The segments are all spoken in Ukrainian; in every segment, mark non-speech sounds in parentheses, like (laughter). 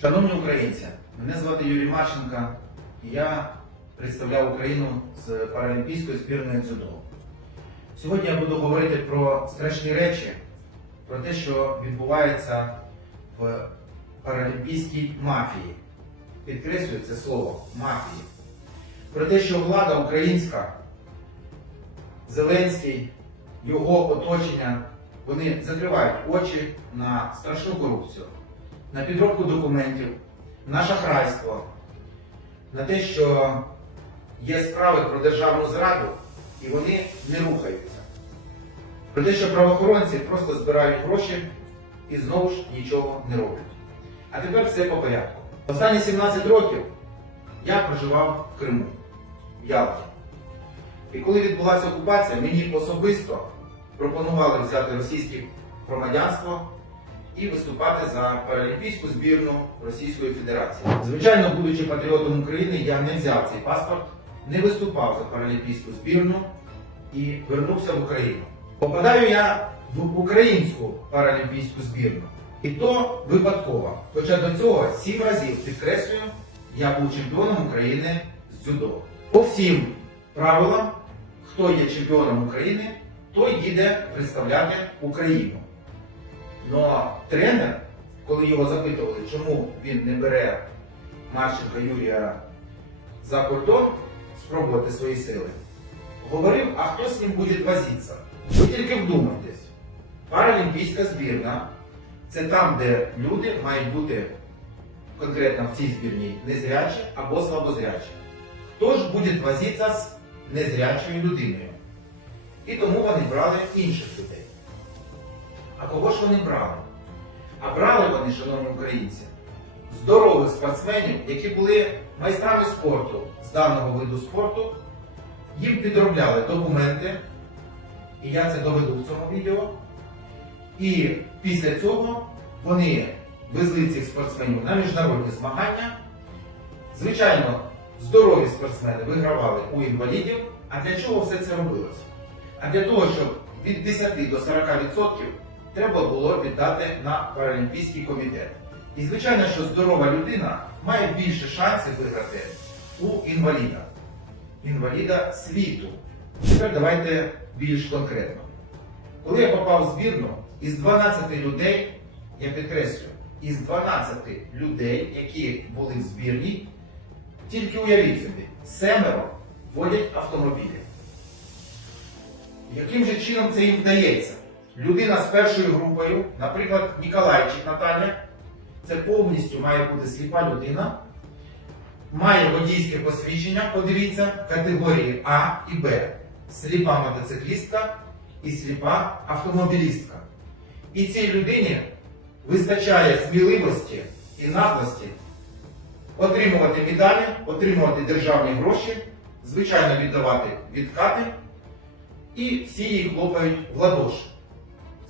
Шановні українці, мене звати Юрій Марченко, і я представляв Україну з паралімпійської збірної дзюдо. Сьогодні я буду говорити про страшні речі, про те, що відбувається в паралімпійській мафії. Підкреслюю це слово мафії. Про те, що влада українська, Зеленський, його оточення, вони закривають очі на страшну корупцію, на підробку документів, на шахрайство, на те, що є справи про державну зраду, і вони не рухаються. Про те, що правоохоронці просто збирають гроші і знову ж нічого не роблять. А тепер все по порядку. Останні 17 років я проживав в Криму, в Ялті. І коли відбулася окупація, мені особисто пропонували взяти російське громадянство і виступати за паралімпійську збірну Російської Федерації. Звичайно, будучи патріотом України, я не взяв цей паспорт, не виступав за паралімпійську збірну і вернувся в Україну. Попадаю я в українську паралімпійську збірну. І то випадково. Хоча до цього сім разів підкреслюю, я був чемпіоном України з дзюдо. По всім правилам, хто є чемпіоном України, той їде представляти Україну. Но тренер, коли його запитували, чому він не бере Марченка Юрія за кордон спробувати свої сили, говорив, а хто з ним буде возитися? Ви тільки вдумайтесь, паралімпійська збірна це там, де люди мають бути конкретно в цій збірні незрячі або слабозрячі. Хто ж буде возитися з незрячою людиною? І тому вони брали інших людей. А кого ж вони брали? А брали вони, шановні українці, здорових спортсменів, які були майстрами спорту з даного виду спорту, їм підробляли документи, і я це доведу в цьому відео. І після цього вони везли цих спортсменів на міжнародні змагання. Звичайно, здорові спортсмени вигравали у інвалідів. А для чого все це робилось? А для того, щоб від 10 до 40% треба було віддати на Паралімпійський комітет. І звичайно, що здорова людина має більше шансів виграти у інваліда. Інваліда світу. Тепер давайте більш конкретно. Коли я попав в збірну, із 12 людей, я підкреслюю, із 12 людей, які були в збірній, тільки уявіть собі, семеро водять автомобілі. Яким же чином це їм вдається? Людина з першою групою, наприклад, Ніколайчик Наталя, це повністю має бути сліпа людина, має водійське посвідчення, подивіться, категорії А і Б. Сліпа мотоциклістка і сліпа автомобілістка. І цій людині вистачає сміливості і наглості отримувати медалі, отримувати державні гроші, звичайно віддавати відкати, і всі їх хлопають в ладоші.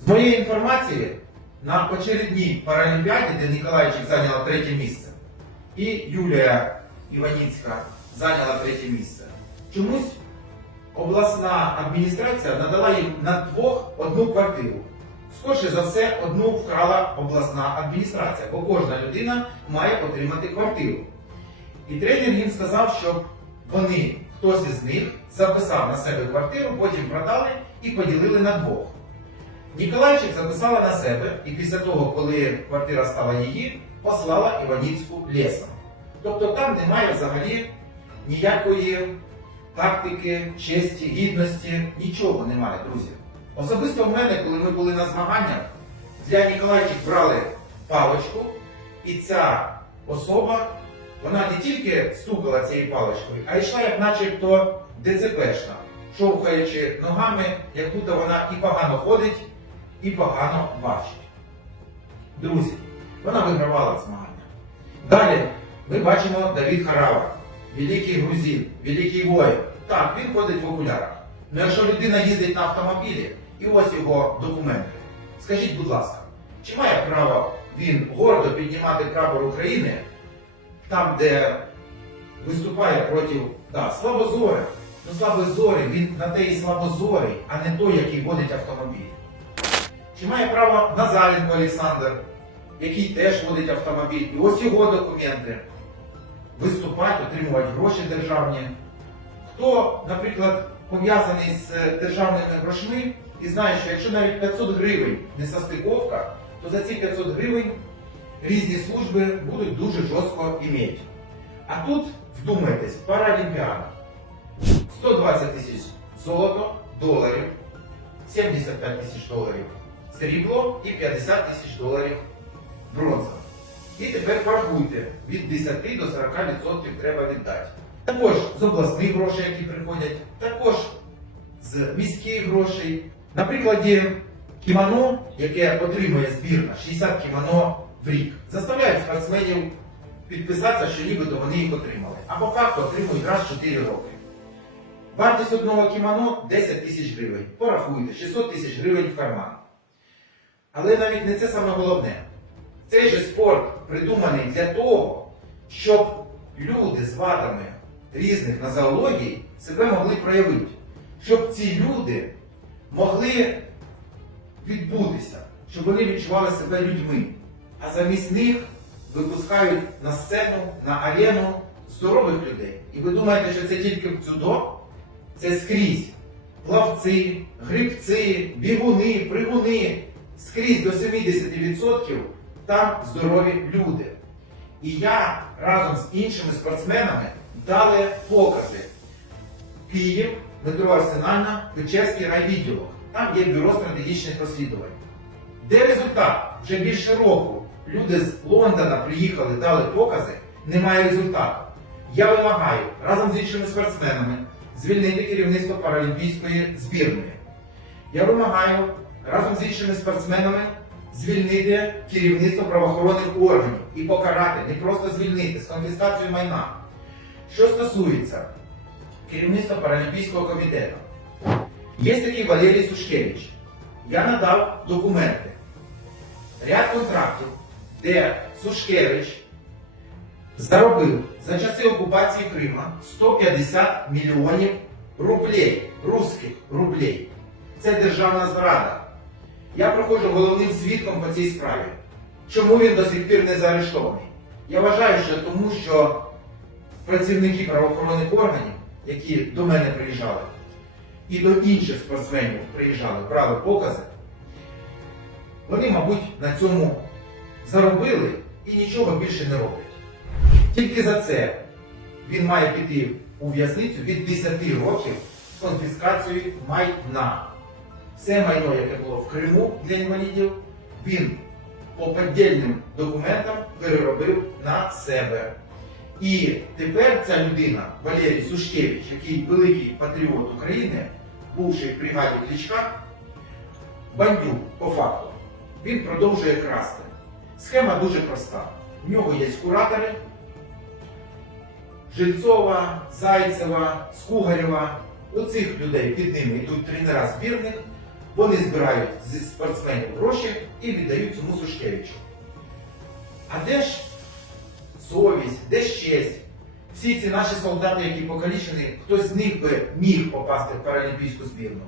З моєї інформації, на очередній паралімпіаді, де Ніколайчик зайняла третє місце, і Юлія Іваніцька зайняла третє місце, чомусь обласна адміністрація надала їм на двох одну квартиру. Скорше за все, одну вкрала обласна адміністрація, бо кожна людина має отримати квартиру. І тренер їм сказав, щоб вони, хтось із них, записав на себе квартиру, потім продали і поділили на двох. Ніколайчик записала на себе, і після того, коли квартира стала її, послала Іваніцьку лісом. Тобто там немає взагалі ніякої тактики, честі, гідності, нічого немає, друзі. Особисто в мене, коли ми були на змаганнях, для Ніколайчик брали паличку, і ця особа, вона не тільки стукала цією паличкою, а йшла як начебто ДЦПшна, шовхаючи ногами, як будто вона і погано ходить, і погано бачить. Друзі, вона вигравала змагання. Далі ми бачимо Давід Харава, великий грузин, великий воїн. Так, він ходить в окулярах. Ну якщо людина їздить на автомобілі, і ось його документи. Скажіть, будь ласка, чи має право він гордо піднімати прапор України там, де виступає проти да, слабозорих? Ну слабозорий, він на те і слабозорий, а не той, який водить автомобіль. Чи має право Назаренко Олександр який теж водить автомобіль, і ось його документи. Виступати, отримувати гроші державні. Хто, наприклад, пов'язаний з державними грошми і знає, що якщо навіть 500 гривень не состиковка, то за ці 500 гривень різні служби будуть дуже жорстко іметь. А тут, вдумайтесь, паралімпіада. 120 тисяч золото, доларів, 75 тисяч доларів срібло і 50 тисяч доларів бронза. І тепер порахуйте, від 10 до 40% треба віддати. Також з обласних грошей, які приходять, також з міських грошей. На прикладі кімоно, яке отримує збірна 60 кімоно в рік, заставляють спортсменів підписатися, що нібито вони їх отримали. А по факту отримують раз 4 роки. Вартість одного кімоно 10 тисяч гривень. Порахуйте, 600 тисяч гривень в карман. Але навіть не це саме головне. Цей же спорт придуманий для того, щоб люди з вадами різних нозологій себе могли проявити. Щоб ці люди могли відбутися, щоб вони відчували себе людьми. А замість них випускають на сцену, на арену здорових людей. І ви думаєте, що це тільки в дзюдо? Це скрізь. Плавці, грибці, бігуни, пригуни. Скрізь до 70% там здорові люди. І я разом з іншими спортсменами дали покази. Київ, метро Арсенальна, Печерський райвідділок. Там є бюро стратегічних розслідувань. Де результат? Вже більше року люди з Лондона приїхали, дали покази, немає результату. Я вимагаю разом з іншими спортсменами звільнити керівництво паралімпійської збірної. Я вимагаю разом з іншими спортсменами звільнити керівництво правоохоронних органів і покарати, не просто звільнити з конфіскацією майна. Що стосується керівництва Паралімпійського комітету, є такий Валерій Сушкевич. Я надав документи, ряд контрактів, де Сушкевич заробив за часи окупації Крима 150 мільйонів рублей, русських рублей. Це державна зрада. Я проходжу головним свідком по цій справі. Чому він до сих пір не заарештований? Я вважаю, що тому, що працівники правоохоронних органів, які до мене приїжджали, і до інших спортсменів приїжджали, брали покази, вони, мабуть, на цьому заробили і нічого більше не роблять. Тільки за це він має піти у в'язницю від 10 років з конфіскацією майна. Все майно, яке було в Криму для інвалідів, він по подільним документам переробив на себе. І тепер ця людина, Валерій Сушкевич, який великий патріот України, бувший в бригаді Кличка, бандюк по факту, він продовжує красти. Схема дуже проста. В нього є куратори, Жильцова, Зайцева, Скугарєва. У цих людей під ними йдуть тренера збірних, вони збирають зі спортсменів гроші і віддають цьому Сушкевичу. А де ж совість, де ж честь? Всі ці наші солдати, які покалічені, хтось з них би міг попасти в паралімпійську збірну.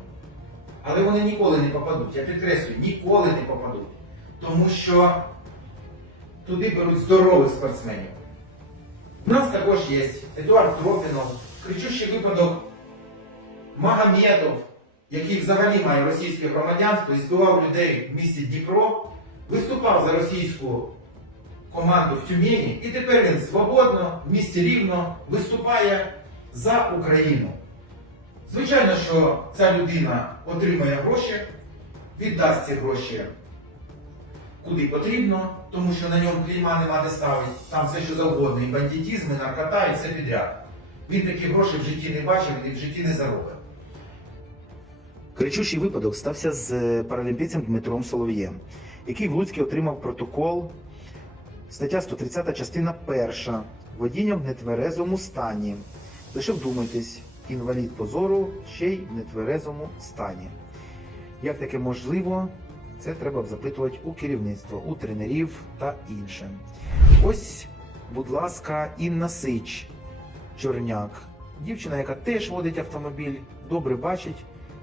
Але вони ніколи не попадуть. Я підкреслюю, ніколи не попадуть. Тому що туди беруть здорових спортсменів. У нас також є Едуард Тропінов, кричущий випадок Магомедов, який взагалі має російське громадянство і збивав людей в місті Дніпро, виступав за російську команду в Тюмені, і тепер він свободно в місті Рівно виступає за Україну. Звичайно, що ця людина отримає гроші, віддасть ці гроші куди потрібно, тому що на ньому клейма нема де ставити, там все що завгодно, і бандитізм, і наркота, і все підряд. Він такі гроші в житті не бачив і в житті не заробить. Кричущий випадок стався з е, паралімпійцем Дмитром Солов'єм, який в Луцькі отримав протокол, стаття 130, частина 1, водінням в нетверезому стані. Лише вдумайтесь, інвалід позору ще й в нетверезому стані. Як таке можливо, це треба запитувати у керівництва, у тренерів та інше. Ось, будь ласка, Інна Сич, Чорняк, дівчина, яка теж водить автомобіль, добре бачить,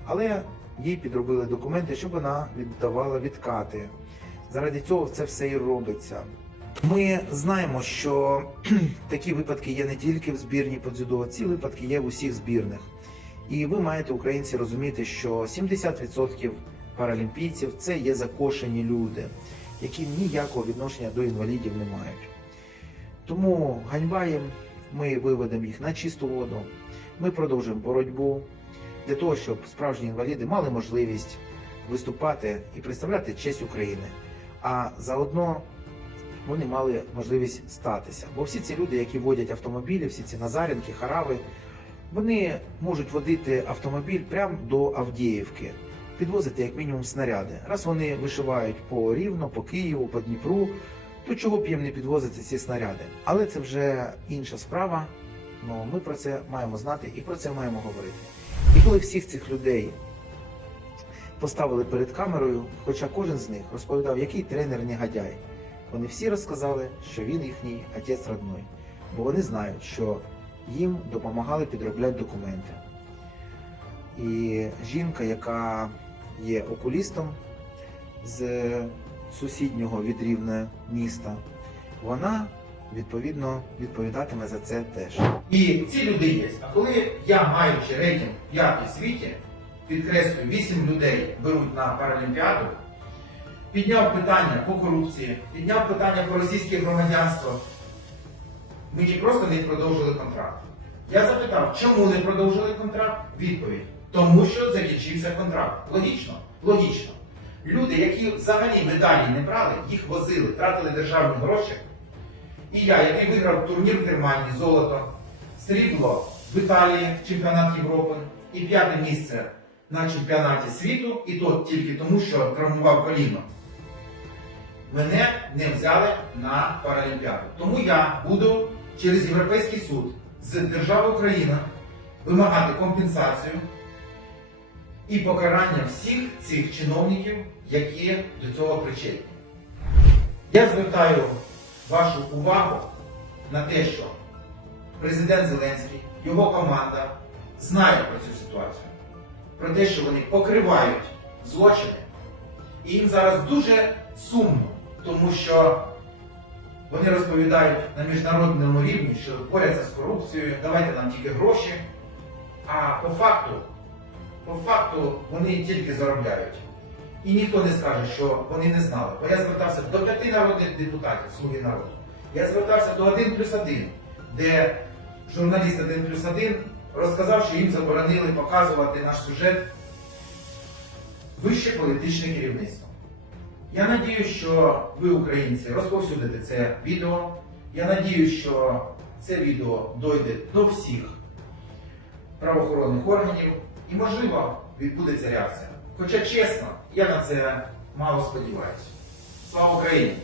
але їй підробили документи, щоб вона віддавала відкати. Заради цього це все і робиться. Ми знаємо, що (clears throat) такі випадки є не тільки в збірній по ці випадки є в усіх збірних. І ви маєте, українці, розуміти, що 70% паралімпійців це є закошені люди, які ніякого відношення до інвалідів не мають. Тому ганьба їм, ми виведемо їх на чисту воду, ми продовжимо боротьбу для того, щоб справжні інваліди мали можливість виступати і представляти честь України. А заодно вони мали можливість статися. Бо всі ці люди, які водять автомобілі, всі ці Назаренки, Харави, вони можуть водити автомобіль прямо до Авдіївки, підвозити як мінімум снаряди. Раз вони вишивають по Рівно, по Києву, по Дніпру, то чого б їм не підвозити ці снаряди? Але це вже інша справа. Ну, ми про це маємо знати і про це маємо говорити. І коли всіх цих людей поставили перед камерою, хоча кожен з них розповідав, який тренер негодяй, вони всі розказали, що він їхній отець родной, бо вони знають, що їм допомагали підробляти документи. І жінка, яка є окулістом з сусіднього від Рівне міста, вона відповідно відповідатиме за це теж. І ці люди є. А коли я, маючи рейтинг п'ятий в світі, підкреслюю, 8 людей беруть на Паралімпіаду, підняв питання по корупції, підняв питання по російське громадянство, мені просто не продовжили контракт. Я запитав, чому не продовжили контракт? Відповідь. Тому що закінчився контракт. Логічно? Логічно. Люди, які взагалі медалі не брали, їх возили, тратили державні гроші. І я, який виграв турнір в Германії, золото, срібло в Італії, чемпіонат Європи і п'яте місце на чемпіонаті світу, і то тільки тому, що травмував коліно. Мене не взяли на Паралімпіаду. Тому я буду через Європейський суд з держави Україна вимагати компенсацію і покарання всіх цих чиновників, які до цього причетні. Я звертаю вашу увагу на те, що президент Зеленський, його команда знає про цю ситуацію, про те, що вони покривають злочини, і їм зараз дуже сумно, тому що вони розповідають на міжнародному рівні, що борються з корупцією, давайте нам тільки гроші. А по факту, по факту вони тільки заробляють. І ніхто не скаже, що вони не знали. Бо я звертався до п'яти народних депутатів Слуги народу. Я звертався до 1 плюс 1, де журналіст 1 плюс 1 розказав, що їм заборонили показувати наш сюжет вище політичне керівництво. Я надію, що ви, українці, розповсюдите це відео. Я надію, що це відео дойде до всіх правоохоронних органів і, можливо, відбудеться реакція. Хоча чесно, я на це мало сподіваюся. Слава Україні!